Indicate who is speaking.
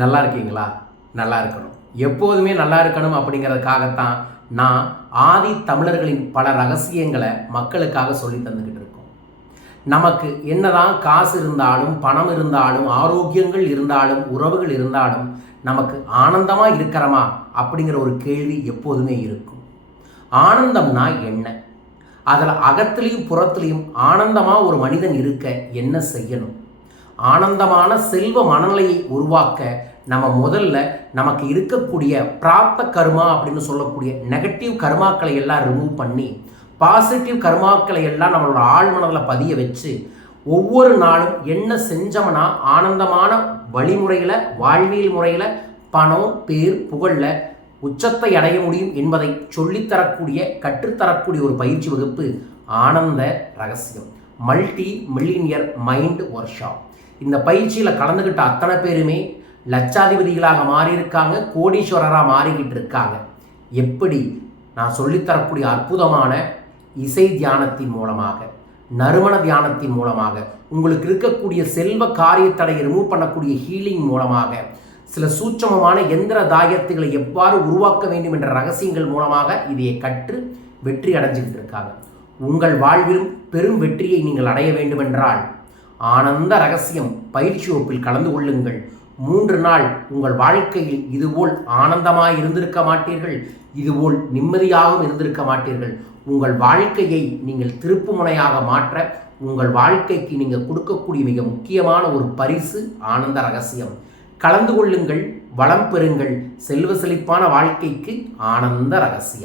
Speaker 1: நல்லா இருக்கீங்களா? நல்லா இருக்கணும். எப்போதுமே நல்லா இருக்கணும் அப்படிங்கிறதுக்காகத்தான் நான் ஆதி தமிழர்களின் பல ரகசியங்களை மக்களுக்காக சொல்லி தந்துக்கிட்டு இருக்கோம். நமக்கு என்னதான் காசு இருந்தாலும் பணம் இருந்தாலும் ஆரோக்கியங்கள் இருந்தாலும் உறவுகள் இருந்தாலும் நமக்கு ஆனந்தமாக இருக்கிறோமா அப்படிங்கிற ஒரு கேள்வி எப்போதுமே இருக்கும். ஆனந்தம்னா என்ன? அதில் அகத்துலேயும் புறத்துலையும் ஆனந்தமாக ஒரு மனிதன் இருக்க என்ன செய்யணும்? ஆனந்தமான செல்வ மனநிலையை உருவாக்க நம்ம முதல்ல நமக்கு இருக்கக்கூடிய பிராப்த கர்மா அப்படின்னு சொல்லக்கூடிய நெகட்டிவ் கர்மாக்களை எல்லாம் ரிமூவ் பண்ணி பாசிட்டிவ் கர்மாக்களை எல்லாம் நம்மளோட ஆழ்மனதில் பதிய வச்சு ஒவ்வொரு நாளும் என்ன செஞ்சோம்னா ஆனந்தமான வழிமுறையில் வாழ்வியல் முறையில் பணம் பேர் புகழில் உச்சத்தை அடைய முடியும் என்பதை சொல்லித்தரக்கூடிய கற்றுத்தரக்கூடிய ஒரு பயிற்சி வகுப்பு ஆனந்த ரகசியம். Multi millionaire mind workshop இந்த பயிற்சியில் கலந்துக்கிட்ட அத்தனை பேருமே லட்சாதிபதிகளாக மாறியிருக்காங்க கோடீஸ்வரராக மாறிக்கிட்டு இருக்காங்க எப்படி? நான் சொல்லித்தரக்கூடிய அற்புதமான இசை தியானத்தின் மூலமாக நறுமண தியானத்தின் மூலமாக உங்களுக்கு இருக்கக்கூடிய செல்வ காரியத்தடையை ரிமூவ் பண்ணக்கூடிய ஹீலிங் மூலமாக சில சூட்சமமான எந்திர தாயத்துகளை எவ்வாறு உருவாக்க வேண்டும் என்ற ரகசியங்கள் மூலமாக இதையை கற்று வெற்றி அடைஞ்சுக்கிட்டு இருக்காங்க. உங்கள் வாழ்விலும் பெரும் வெற்றியை நீங்கள் அடைய வேண்டுமென்றால் ஆனந்த ரகசியம் பயிற்சி வகுப்பில் கலந்து கொள்ளுங்கள். மூன்று நாள் உங்கள் வாழ்க்கையில் இதுபோல் ஆனந்தமாய் இருந்திருக்க மாட்டீர்கள். இதுபோல் நிம்மதியாகவும் இருந்திருக்க மாட்டீர்கள். உங்கள் வாழ்க்கையை நீங்கள் திருப்பு முனையாக மாற்ற உங்கள் வாழ்க்கைக்கு நீங்கள் கொடுக்கக்கூடிய மிக முக்கியமான ஒரு பரிசு ஆனந்த ரகசியம். கலந்து கொள்ளுங்கள் வளம் பெறுங்கள். செல்வ செழிப்பான வாழ்க்கைக்கு ஆனந்த ரகசியம்.